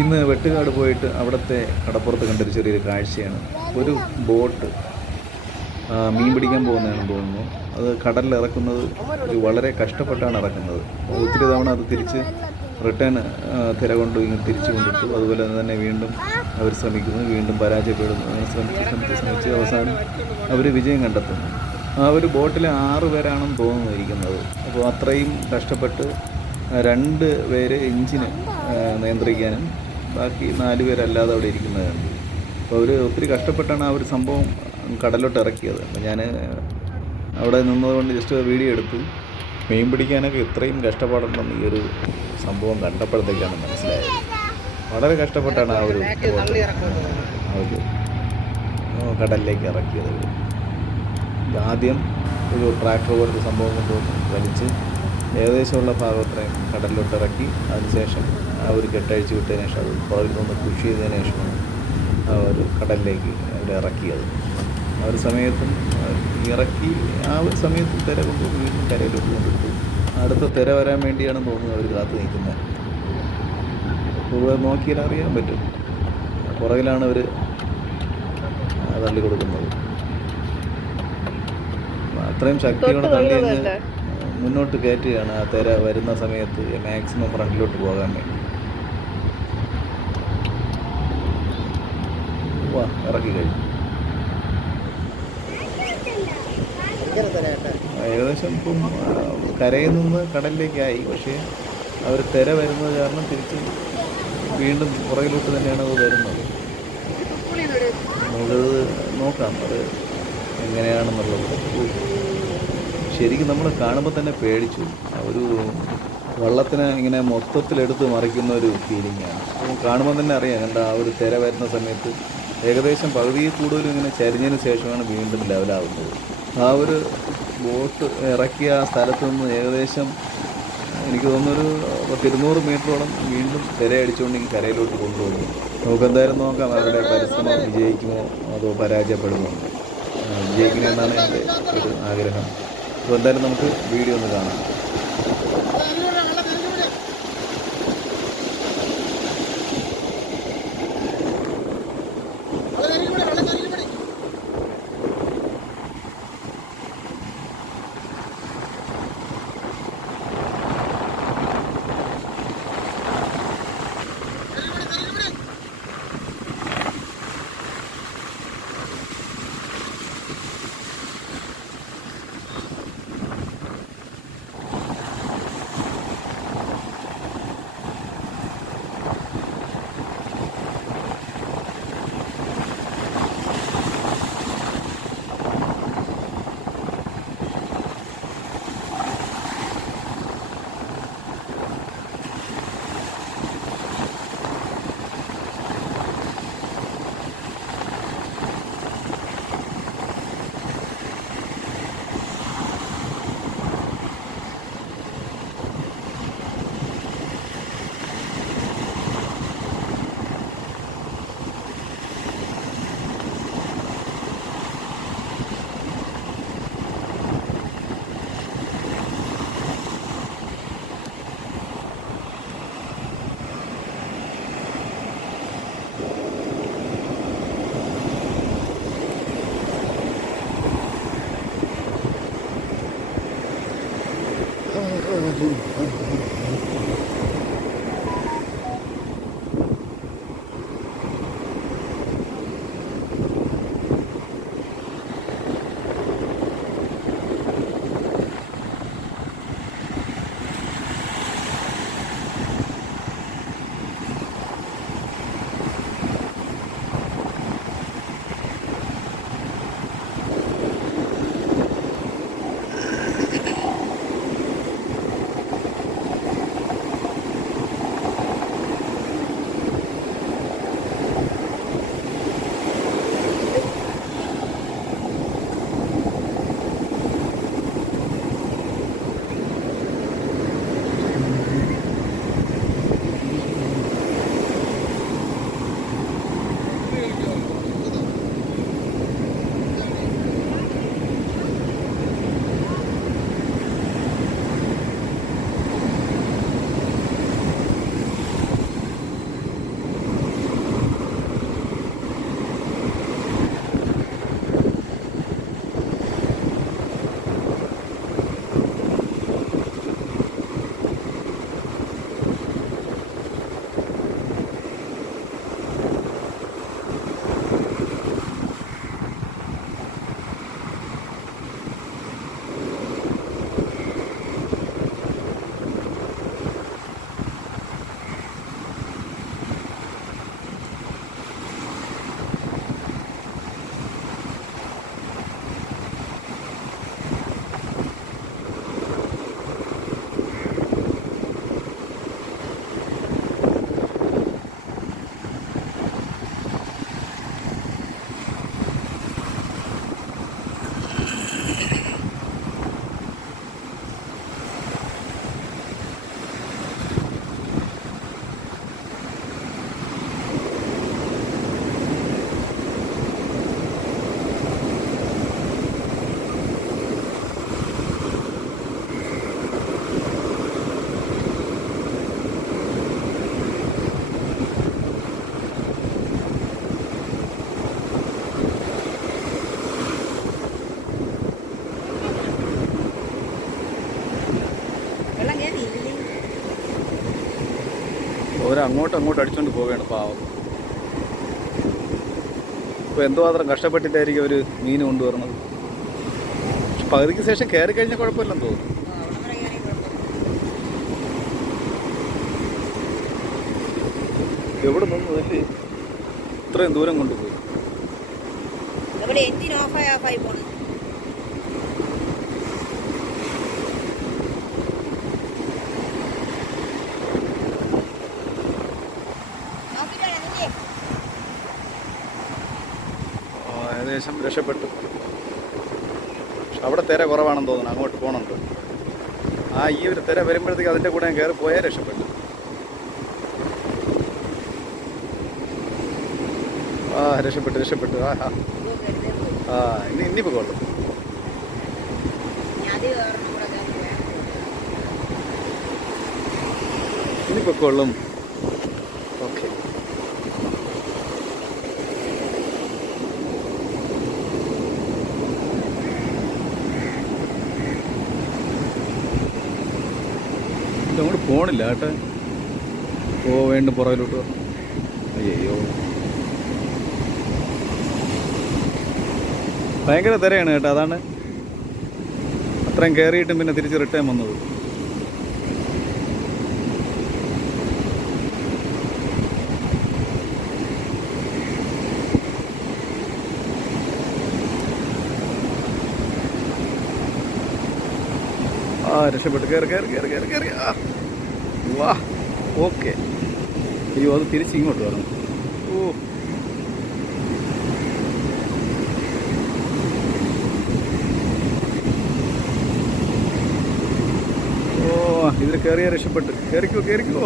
ഇന്ന് വെട്ടുകാട് പോയിട്ട് അവിടുത്തെ കടപ്പുറത്ത് കണ്ടൊരു ചെറിയൊരു കാഴ്ചയാണ്. ഒരു ബോട്ട് മീൻ പിടിക്കാൻ പോകുന്നതാണ് തോന്നുന്നു. അത് കടലിൽ ഇറക്കുന്നത് വളരെ കഷ്ടപ്പെട്ടാണ് ഇറക്കുന്നത്. ഒത്തിരി തവണ അത് തിരിച്ച് റിട്ടേൺ തിര കൊണ്ട് തിരിച്ചു കൊണ്ടിട്ടു. അതുപോലെ തന്നെ വീണ്ടും അവർ ശ്രമിക്കുന്നു വീണ്ടും പരാജയപ്പെടുന്നു. അങ്ങനെ ശ്രമിച്ച് ശ്രമിച്ച് ശ്രമിച്ച് അവസാനം അവർ വിജയം കണ്ടെത്തുന്നു. ആ ഒരു ബോട്ടിലെ ആറ് പേരാണെന്ന് തോന്നുന്നു ഇരിക്കുന്നത് അപ്പോൾ അത്രയും കഷ്ടപ്പെട്ട് രണ്ട് പേര് എഞ്ചിന് നിയന്ത്രിക്കാനും ബാക്കി നാല് പേരല്ലാതെ അവിടെ ഇരിക്കുന്നത് കണ്ടു. അപ്പോൾ അവർ ഒത്തിരി കഷ്ടപ്പെട്ടാണ് ആ ഒരു സംഭവം കടലിലോട്ട് ഇറക്കിയത്. അപ്പോൾ ഞാൻ അവിടെ നിന്നതുകൊണ്ട് ജസ്റ്റ് വീഡിയോ എടുത്തു. മീൻ പിടിക്കാനൊക്കെ ഇത്രയും കഷ്ടപ്പാടുണ്ടെന്ന് ഈ ഒരു സംഭവം കണ്ടപ്പോഴത്തേക്കാണ് മനസ്സിലായത്. വളരെ കഷ്ടപ്പെട്ടാണ് ആ ഒരു അവർ കടലിലേക്ക് ഇറക്കിയത്. ആദ്യം ഒരു ട്രാക്ടർ പോലത്തെ സംഭവം കൊണ്ട് വലിച്ച് ഏകദേശമുള്ള ഭാഗം അത്രയും കടലിലോട്ട് ഇറക്കി അതിനുശേഷം ആ ഒരു കെട്ടഴിച്ച് വിട്ടതിന് ശേഷം അത് പുറകിൽ നിന്ന് പുഷ് ചെയ്തതിന് ശേഷമാണ് ആ ഒരു കടലിലേക്ക് അവരെ ഇറക്കിയത്. ആ ഒരു സമയത്തും ഇറക്കി ആ ഒരു സമയത്തും തിര കൊണ്ട് വീണ്ടും കരയിലോട്ട് കൊണ്ടിട്ടു അടുത്ത തിര വരാൻ വേണ്ടിയാണ് തോന്നുന്നത് അവർ കാത്തു നിൽക്കുന്നത്. അപ്പോൾ നോക്കിയാൽ അറിയാൻ പറ്റും. പുറകിലാണ് അവർ തള്ളി കൊടുക്കുന്നത് അത്രയും ശക്തിയോടെ തള്ളി മുന്നോട്ട് കയറ്റുകയാണ് ആ തിര വരുന്ന സമയത്ത് മാക്സിമം ഫ്രണ്ടിലോട്ട് പോകാൻ വേണ്ടി. വാ ഇറക്കി കഴിഞ്ഞു. ഏകദേശം ഇപ്പം കരയിൽ നിന്ന് കടലിലേക്കായി പക്ഷേ അവർ തിര വരുന്നത് കാരണം തിരിച്ച് വീണ്ടും പുറകിലോട്ട് തന്നെയാണ് അത് വരുന്നത്. നമുക്കത് നോക്കാം അത് എങ്ങനെയാണെന്നുള്ളത്. ശരിക്കും നമ്മൾ കാണുമ്പോൾ തന്നെ പേടിച്ചു. ഒരു വള്ളത്തിനെ ഇങ്ങനെ മൊത്തത്തിലെടുത്ത് മറിക്കുന്ന ഒരു ഫീലിംഗാണ് അപ്പോൾ കാണുമ്പോൾ തന്നെ അറിയാം കണ്ട ആ ഒരു തിര വരുന്ന സമയത്ത് ഏകദേശം പകുതിയിൽ കൂടുതലും ഇങ്ങനെ ചരിഞ്ഞതിന് ശേഷമാണ് വീണ്ടും ലെവലാവുന്നത്. ആ ഒരു ബോട്ട് ഇറക്കിയ ആ സ്ഥലത്ത് നിന്ന് ഏകദേശം എനിക്ക് തോന്നുന്നൊരു പത്തിരുന്നൂറ് മീറ്ററോളം വീണ്ടും തിരയടിച്ചുകൊണ്ട് ഈ കരയിലോട്ട് കൊണ്ടുപോകുന്നു. നമുക്കെന്തായാലും നോക്കാം അവരുടെ പരിശ്രമം വിജയിക്കുമോ അതോ പരാജയപ്പെടുമോ വിജയിക്കണമെന്നാണ് എന്റെ ഒരു ആഗ്രഹം. അപ്പോൾ എന്തായാലും നമുക്ക് വീഡിയോ ഒന്ന് കാണാം. അങ്ങോട്ടും അങ്ങോട്ടും അടിച്ചോണ്ട് പോവുകയാണ് പാവം. ഇപ്പോൾ എന്തുമാത്രം കഷ്ടപ്പെട്ടിട്ടായിരിക്കും അവർ മീൻ കൊണ്ടുവരുന്നത്? പകുതിക്ക് ശേഷം കയറി കഴിഞ്ഞാൽ കുഴപ്പമില്ലെന്ന് തോന്നുന്നു. എവിടെ നിന്ന് ഇത്രയും ദൂരം കൊണ്ടുപോയി? എഞ്ചിൻ ഓഫായി ഓഫായി നോക്കിയിട്ടാണ് നിന്നെ. ആ, ഏകദേശം രക്ഷപ്പെട്ടു. അവിടെ തിര കുറവാണെന്ന് തോന്നുന്നു. അങ്ങോട്ട് പോകണുണ്ട് ആ ഈ ഒരു തിര വരുമ്പോഴത്തേക്ക് അതിന്റെ കൂടെ ഞാൻ കയറി പോയാൽ രക്ഷപ്പെട്ടു. ആ രക്ഷപ്പെട്ടു രക്ഷപ്പെട്ടു. ആ ആ. ഇനി ഇനിയിപ്പോൾ കൊള്ളും. ഇനിയിപ്പോൾ കൊള്ളും ഓക്കെ അങ്ങോട്ട് പോണില്ല കേട്ടെ. ഓ വീണ്ടും പുറകിലോട്ട് അയ്യോ ഭയങ്കര തിരയാണ് കേട്ടോ അതാണ്. അത്രയും കയറിയിട്ടും പിന്നെ തിരിച്ച് റിട്ടേൺ വന്നത്. ആ രക്ഷപ്പെട്ടു. കയറി കയറി കയറി കയറി കയറി ആ. വാ ഓക്കെ. അയ്യോ അത് തിരിച്ച് ഇങ്ങോട്ട് വരണം. ഓ. ഓ ഇതിൽ കയറിയാ രക്ഷപ്പെട്ട്. കയറിക്കോ കയറിക്കോ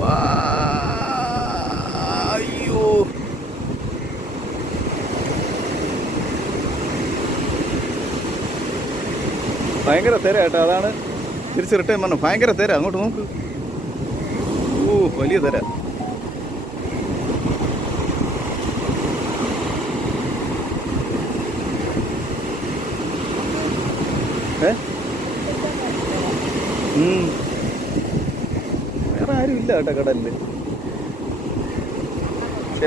വാ അയ്യോ. ഭയങ്കര തിര അതാണ്. തിരിച്ച് റിട്ടേൺ പറഞ്ഞു ഭയങ്കര തിര. അങ്ങോട്ട് നോക്ക്. ഓ വലിയ തിര. വേറെ ആരും ഇല്ല കേട്ടോ കടലിൽ.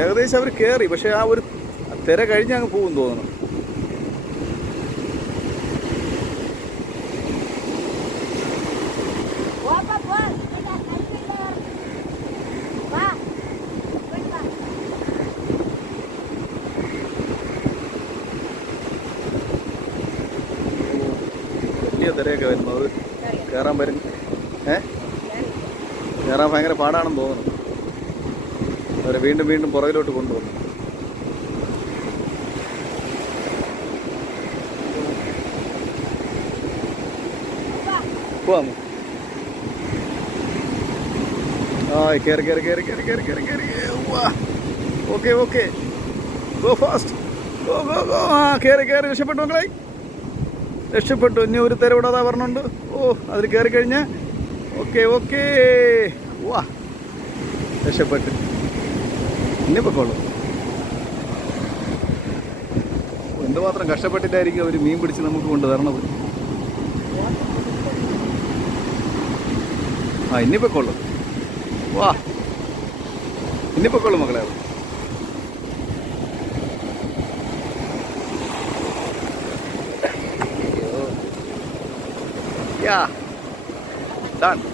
ഏകദേശം അവർ കയറി പക്ഷെ ആ ഒരു തിര കഴിഞ്ഞ് അങ്ങ് പോകും തോന്നുന്നു പോപ്പാ, പോ. ഇങ്ങോട്ടാ, കളിക്കില്ല. വാ. ഇങ്ങോട്ട് വാ. വലിയ തിരയൊക്കെ വരുന്നു അത്? കയറാൻ വരും ഏ? കയറാൻ ഭയങ്കര പാടാണെന്ന് തോന്നുന്നു. അവരെ വീണ്ടും വീണ്ടും പുറകിലോട്ട് കൊണ്ടുപോകുന്നു. പോവാമോ ആ കയറി കയറി കയറി കയറി കയറി കയറി കയറി okay okay. Go fast go go go ആ കയറി കയറി രക്ഷപ്പെട്ടു മക്കളെ. രക്ഷപ്പെട്ടു. ഇനി ഒരു തെരവിടാതെ പറഞ്ഞുണ്ട്. ഓ അതിൽ കയറി കഴിഞ്ഞ്. Okay okay. വാ രക്ഷപ്പെട്ടു. ഇനി പൊക്കോളൂ എന്തുമാത്രം കഷ്ടപ്പെട്ടിട്ടായിരിക്കും അവർ മീൻ പിടിച്ച് നമുക്ക് കൊണ്ട് തരണത്? ആ ഇനി പൊക്കോളൂ വാ ഇനി പൊക്കോളൂ മക്കളെ Yeah. Done.